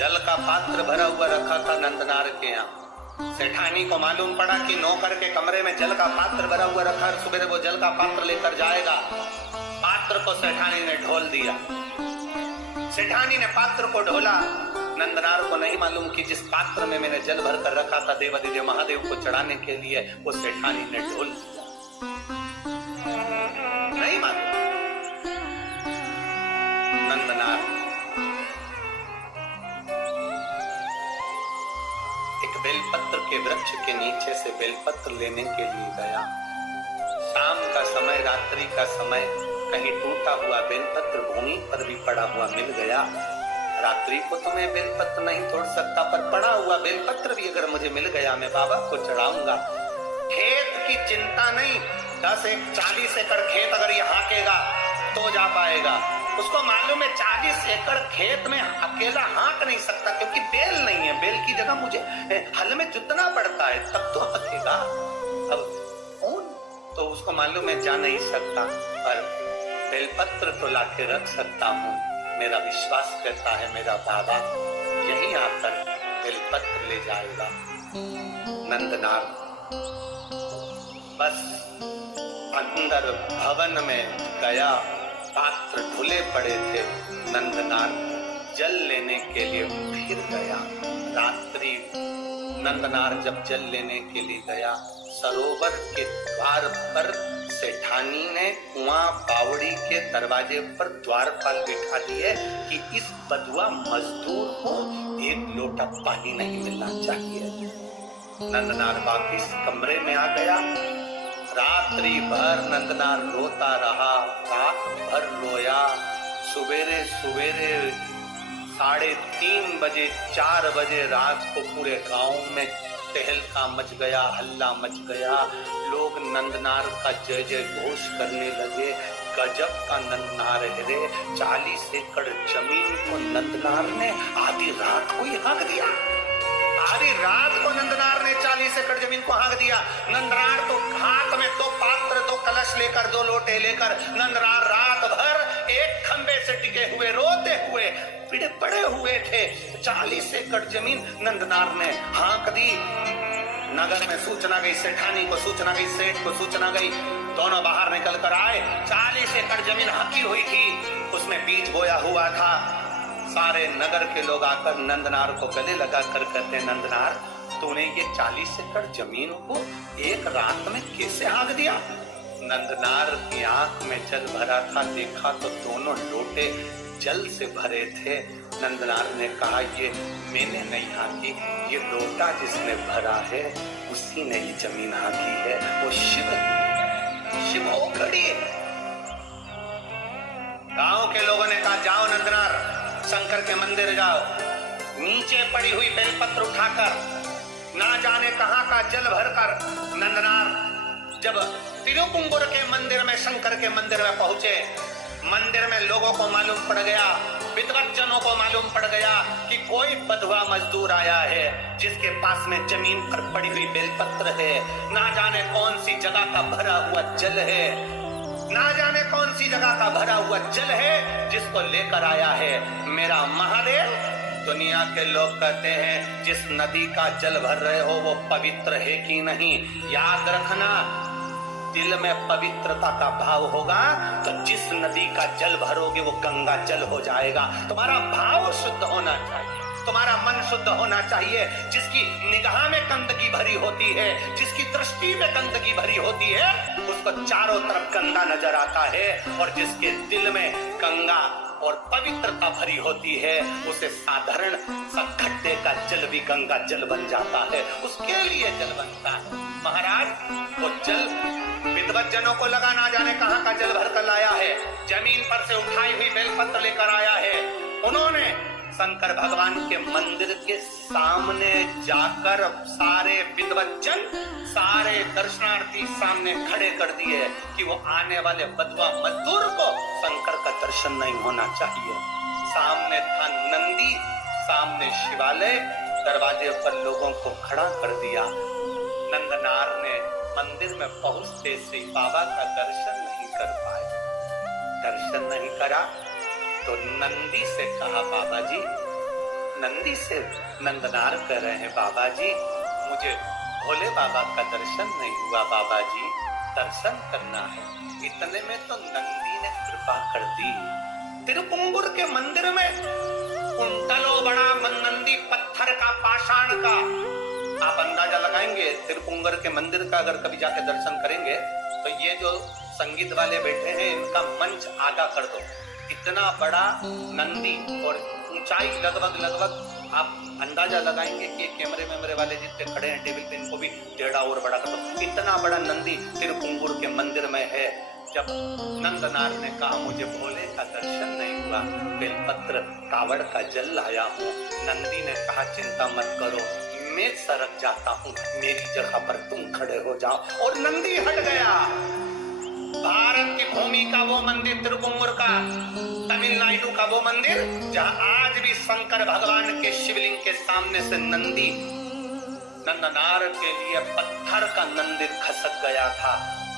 जल का पात्र भरा हुआ रखा था नंदनार के यहाँ। सेठानी को मालूम पड़ा कि नौकर के कमरे में जल का पात्र भरा हुआ रखा है, सुबह वो जल का पात्र लेकर जाएगा। पात्र को सेठानी ने ढोल दिया। सेठानी ने पात्र को ढोला। नंदनार को नहीं मालूम कि जिस पात्र में मैंने जल भर कर रखा था देवादिदेव महादेव को चढ़ाने के लिए, वो सेठानी ने ढोल दिया। नहीं मालूम। नंदनार एक बेलपत्र के वृक्ष के नीचे से बेलपत्र लेने के लिए गया। शाम का समय, रात्रि का समय, कहीं टूटा हुआ बेलपत्र भूमि पर भी पड़ा हुआ मिल गया। रात्रि को तो मैं बेलपत्र नहीं तोड़ सकता, पर पड़ा हुआ बेलपत्र भी अगर मुझे मिल गया मैं बाबा को चढ़ाऊंगा। खेत की चिंता नहीं, 40 एकड़ खेत अगर ये हाँकेगा तो जा पाएगा। उसको मालूम है 40 एकड़ खेत में अकेला हाँक नहीं सकता, क्योंकि बेल नहीं है। बेल की जगह मुझे हल में जुतना पड़ता है, तब तो हाँकेगा। अब कौन, तो उसको मालूम है जा नहीं सकता, पर बेलपत्र तो लाके रख सकता हूँ। मेरा विश्वास करता है मेरा बाबा यहीं आकर बेलपत्र ले जाएगा। नंदनार बस अंदर भवन में गया। पात्र धुले पड़े थे। नंदनार जल लेने के लिए फिर गया। रात्रि नंदनार जब जल लेने के लिए गया, सरोवर के द्वार पर सेठानी ने कुआं बावड़ी के दरवाजे पर द्वारपाल बिठा दिए कि इस बधुआ मजदूर को एक लोटा पानी नहीं मिलना चाहिए। नंदनार वापिस कमरे में आ गया। रात्रि भर नंदनार रोता रहा, रात भर रोया। सवेरे सवेरे 3:30 बजे 4 बजे रात को पूरे गांव में तहलका मच गया, हल्ला मच गया। लोग नंदनार का जय जय घोष करने लगे। गजब का नंदनार है रे। 40 एकड़ जमीन को नंदनार ने आधी रात को ही हाँक दिया। आधी रात को नंदनार ने 40 एकड़ जमीन को हाँक दिया। नंदनार तो हाथ में 2 पात्र 2 कलश लेकर 2 लोटे लेकर नंदनार रात भर एक खंबे से टिके हुए रोते हुए पड़े हुए थे। 40 एकड़ जमीन नंदनार ने हाँक दी। नगर में सूचना गई, सेठानी को सूचना गई, सेठ को सूचना गई। दोनों बाहर निकल कर आए। 40 एकड़ जमीन हाँकी हुई थी, उसमें बीज बोया हुआ था। सारे नगर के लोग आकर नंदनार को गले लगा कर कहते, नंदनार तूने ये 40 एकड़ जमीन को एक रात में कैसे हाँक दिया? नंदनार की आंख में जल भरा था। देखा तो दोनों लोटे जल से भरे थे। नंदनार ने कहा, ये मैंने नहीं हाँकी, ये लोटा जिसने भरा है उसी ने ये जमीन हाँकी है। वो शिव खड़ी। गांव के लोगों ने कहा, जाओ नंदनार, शंकर के मंदिर जाओ। नीचे पड़ी हुई बेलपत्र उठाकर ना जाने कहां का जल भरकर नंदनार जब तिरुपुंगुर के मंदिर में, शंकर के मंदिर में पहुंचे, मंदिर में लोगों को मालूम पड़ गया, विद्वज्जनों को मालूम पड़ गया कि कोई बधवा मजदूर आया है जिसके पास में जमीन पर पड़ी हुई बेलपत्र है। ना जाने कौन सी जगह का भरा हुआ जल है, ना जाने कौन सी जगह का भरा हुआ जल है जिसको लेकर आया है मेरा महादेव। दुनिया के लोग कहते हैं जिस नदी का जल भर रहे हो वो पवित्र है कि नहीं। याद रखना, दिल में पवित्रता का भाव होगा तो जिस नदी का जल भरोगे वो गंगा जल हो जाएगा। तुम्हारा भाव शुद्ध होना चाहिए, तुम्हारा मन शुद्ध होना चाहिए। जिसकी निगाह में गंदगी भरी होती है, जिसकी दृष्टि में गंदगी भरी होती है, उसको चारों तरफ गंदा नजर आता है। और जिसके दिल में गंगा और पवित्रता भरी होती है, उसे साधारण सा खड्डे का जल भी गंगा जल बन जाता है, उसके लिए जल बनता है। महाराज वो जल विद्वज्जनों को लगा ना जाने कहां का जल भर कर लाया है। जमीन पर से उठाई हुई बेलपत्र लेकर आया है। उन्होंने शंकर भगवान के मंदिर के सामने जाकर सारे विद्वज्जन, सारे दर्शनार्थी सामने खड़े कर दिए कि वो आने वाले बधवा मजदूर को शंकर का दर्शन नहीं होना चाहिए। सामने था नंदी, सामने शिवालय, दरवाजे पर लोगों को खड़ा कर दिया। नंदनार ने मंदिर में पहुंचते से बाबा का दर्शन नहीं कर पाए। दर्शन नहीं करा तो नंदी से कहा, बाबा जी नंदी से नंदनार कह रहे हैं, बाबा जी मुझे भोले बाबा का दर्शन नहीं हुआ, बाबा जी दर्शन करना है। इतने में तो नंदी ने कृपा कर दी। तिरुपुंगुर के मंदिर में कुंटलो बड़ा नंदी पत्थर का, पाषाण का। आप अंदाजा लगाएंगे तिरुपुंगर के मंदिर का, अगर कभी जाके दर्शन करेंगे तो ये जो संगीत वाले बैठे हैं इनका मंच आगा कर दो, इतना बड़ा नंदी, और ऊंचाई लगभग आप अंदाजा लगाएंगे कि कैमरे मेमरे वाले जितने खड़े हैं टेबल पे इनको भी टेढ़ा और बड़ा कर दो। इतना बड़ा नंदी तिरुपुंगुर के मंदिर में है। जब नंदनार ने कहा मुझे भोले का दर्शन नहीं हुआ, बेलपत्र कावड़ का जल लाया हूँ, नंदी ने कहा चिंता मत करो, मैं सरक जाता हूँ, मेरी जगह पर तुम खड़े हो जाओ। और नंदी हट गया। भारत की भूमि का वो मंदिर तिरुपुंगुर का, तमिलनाडु का वो मंदिर जहाँ आज भी शंकर भगवान के शिवलिंग के सामने से नंदी नंदनार के लिए पत्थर का मंदिर खसक गया था,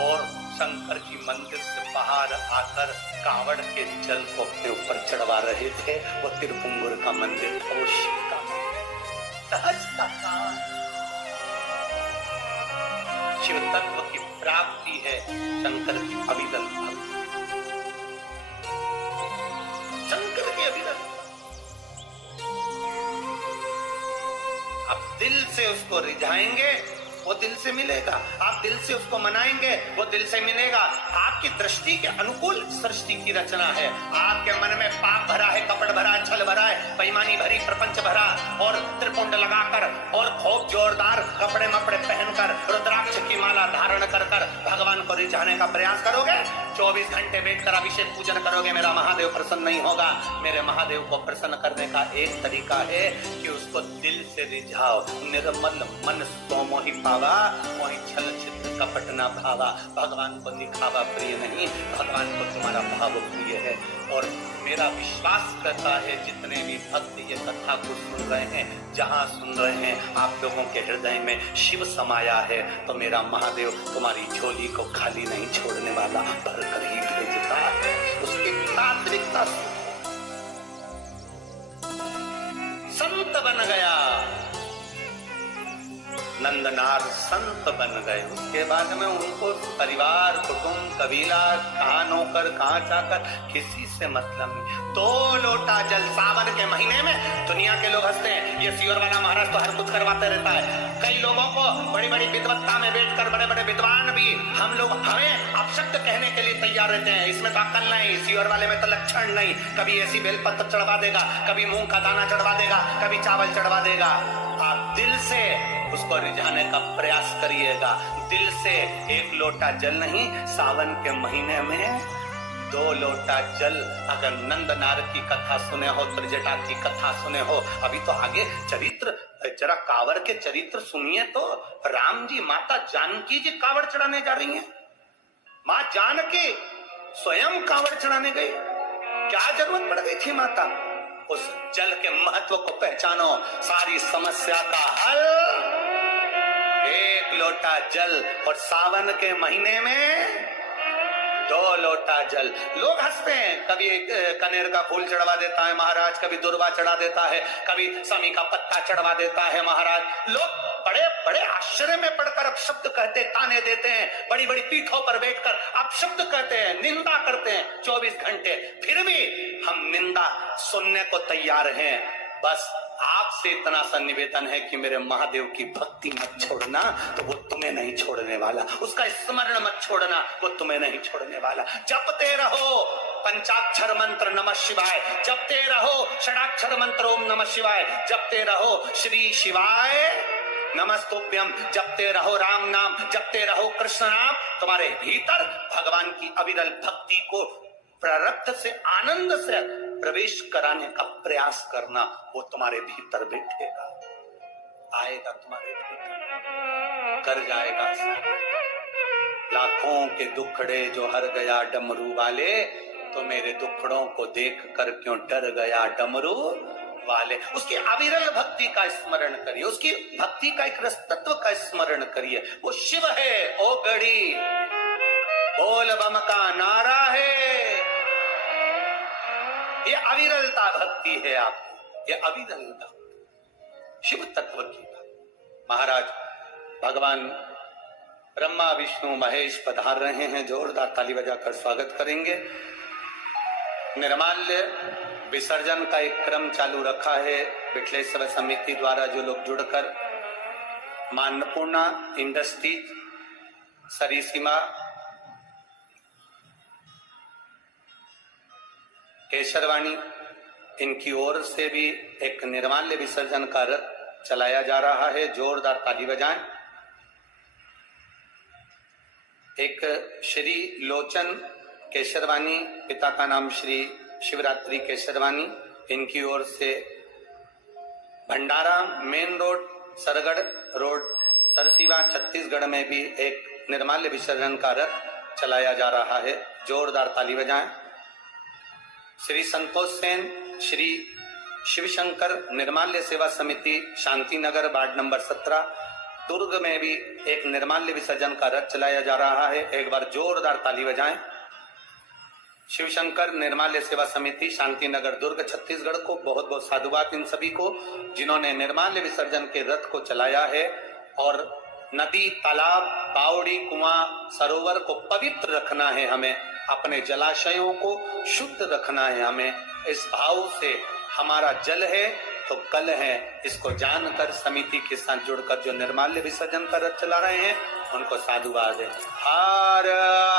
और शंकर जी मंदिर से बाहर आकर कावड़ के जल को अपने ऊपर चढ़वा रहे थे। वो तिरुपुंगुर का मंदिर था, वो शिव का सहजता का शिव तत्व की प्राप्ति है। शंकर की अविरल भक्ति, शंकर की अविरल, आप दिल से उसको रिझाएंगे वो दिल से मिलेगा, आप दिल से उसको मनाएंगे वो दिल से मिलेगा। आपकी दृष्टि के अनुकूल सृष्टि की रचना है। आपके मन में पाप भरा है, कपट भरा है, छल भरा है, बेईमानी भरी, प्रपंच भरा, और त्रिपुंड लगाकर और खूब जोरदार कपड़े मपड़े पहनकर रुद्राक्ष की माला धारण कर कर भगवान को रिझाने का प्रयास करोगे, 24 घंटे बैठकर अभिषेक पूजन करोगे, मेरा महादेव प्रसन्न नहीं होगा। मेरे महादेव को प्रसन्न करने का एक तरीका है कि उसको दिल से रिझाओ। निर्मल मन सोमोहि पावा, मोहि छल छिद्र कपट न भावा। भगवान को दिखावा प्रिय नहीं, भगवान को तुम्हारा भाव प्रिय है। और मेरा विश्वास करता है जितने भी भक्त ये कथा को सुन रहे हैं, जहाँ सुन रहे हैं, आप लोगों के हृदय में शिव समाया है, तो मेरा महादेव तुम्हारी झोली को खाली नहीं छोड़ने वाला, भरकर ही भेजता है। उसकी तात्विकता संत बन गया, नंदनार संत बन गए। उसके बाद में उनको परिवार, कुटुंब, कबीला, कहाँ नौकर, कहाँ चाकर, किसी से मतलब नहीं। 2 लोटा जल सावन के महीने में दुनिया के लोग हंसते हैं, ये सियोर वाला महाराज तो हर कुछ करवाते रहता है। कई लोगों को बड़ी बड़ी विद्वत्ता में बैठकर बड़े बड़े विद्वान भी हमें अपशब्द कहने के लिए तैयार रहते हैं। इसमें तो अक्ल नहीं, सियोर वाले में तो लक्षण नहीं, कभी ऐसी बेलपत्र चढ़वा देगा, कभी मूंग का दाना चढ़वा देगा, कभी चावल चढ़वा देगा। आप दिल से उसको रिझाने का प्रयास करिएगा, दिल से। 1 लोटा जल नहीं, सावन के महीने में 2 लोटा जल। अगर नंदनार की कथा सुने हो, त्रिजटा की कथा सुने हो, अभी तो आगे चरित्र, जरा कांवड़ के चरित्र सुनिए तो। राम जी, माता जानकी जी कांवड़ चढ़ाने जा रही हैं, माँ जानकी स्वयं कांवड़ चढ़ाने गई, क्या जरूरत पड़ गई थी माता? उस जल के महत्व को पहचानो, सारी समस्या का हल 1 लोटा जल। और सावन के महीने में 2 लोटा जल। लोग हंसते हैं, कभी कनेर का फूल चढ़वा देता है महाराज, कभी दुर्वा चढ़ा देता है, कभी समी का पत्ता चढ़वा देता है महाराज। लोग बड़े बड़े आश्चर्य में पड़कर अपशब्द कहते, ताने देते हैं, बड़ी बड़ी पीठों पर बैठकर अपशब्द कहते हैं, निंदा करते हैं 24 घंटे। फिर भी हम निंदा सुनने को तैयार हैं। बस आपसे इतना सा निवेदन है कि मेरे महादेव की भक्ति मत छोड़ना, तो वो तुम्हें नहीं छोड़ने वाला। उसका स्मरण मत छोड़ना, वो तुम्हें नहीं छोड़ने वाला। जपते रहो पंचाक्षर मंत्र नमः शिवाय, जपते रहो षडाक्षर मंत्र ओम नमः शिवाय, जपते रहो श्री शिवाय नमस्तुभ्यम, जपते रहो राम नाम, जपते रहो कृष्ण नाम। तुम्हारे भीतर भगवान की अविरल भक्ति को प्रारब्ध से, आनंद से प्रवेश कराने का प्रयास करना, वो तुम्हारे भीतर बैठेगा, आएगा तुम्हारे भीतर, कर जाएगा। लाखों के दुखड़े जो हर गया डमरू वाले, तो मेरे दुखड़ों को देख कर क्यों डर गया डमरू वाले। उसकी अविरल भक्ति का स्मरण करिए, उसकी भक्ति का एक रसतत्व का स्मरण करिए। वो शिव है, ओ गढ़ी बोल बम का नारा है। ये अविरलता भक्ति है आपकी। ये अविरलता शिव तत्व की बात। महाराज भगवान ब्रह्मा विष्णु महेश पधार रहे हैं, जोरदार ताली बजाकर स्वागत करेंगे। निर्माल्य विसर्जन का एक क्रम चालू रखा है विठलेश्वर समिति द्वारा। जो लोग जुड़कर मां अन्नपूर्णा इंडस्ट्रीज, सरिसीमा, केशरवाणी, इनकी ओर से भी एक निर्माल्य विसर्जन का रथ चलाया जा रहा है। जोरदार ताली बजाएं। एक श्री लोचन केशरवानी, पिता का नाम श्री शिवरात्रि केशरवानी, इनकी ओर से Bhandara main road, Sargarh road, Sarsiwa, Chhattisgarh में भी एक निर्माल्य विसर्जन का रथ चलाया जा रहा है। जोरदार ताली बजाएं। श्री संतोष सेन, श्री शिवशंकर निर्माल्य सेवा समिति, शांति नगर, वार्ड नंबर 17, दुर्ग में भी एक निर्माल्य विसर्जन का रथ चलाया जा रहा है। एक बार जोरदार ताली बजाएं। शिवशंकर निर्माल्य सेवा समिति, शांति नगर, दुर्ग, छत्तीसगढ़ को बहुत बहुत साधुवाद इन सभी को जिन्होंने निर्माल्य विसर्जन के रथ को चलाया है। और नदी, तालाब, बावड़ी, कुआं, सरोवर को पवित्र रखना है हमें, अपने जलाशयों को शुद्ध रखना है हमें। इस भाव से हमारा जल है तो कल है, इसको जानकर समिति के साथ जुड़कर जो निर्माल्य विसर्जन का रथ चला रहे हैं उनको साधुवाद है। हर